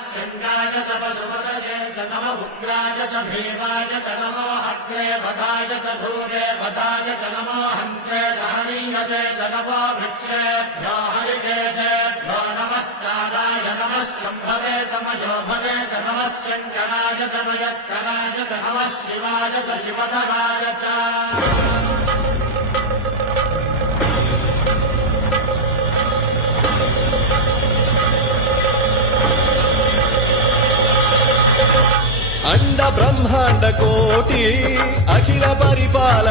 शृङ्गाय च पशुपतये च नम उग्राय च भीमाय च नमो अग्ने वधाय च धूरे वधाय च नमो हन्त्रे सहनीयते च नमो वृक्षेभ्यो हरिकेशेभ्यो नमस्काराय नमः शम्भवे च मयोभवे च नमः शङ्कराय च मयस्कराय च नमः शिवाय च शिवधराय च अंड ब्रह्मांड कोटि अखिल परिपाल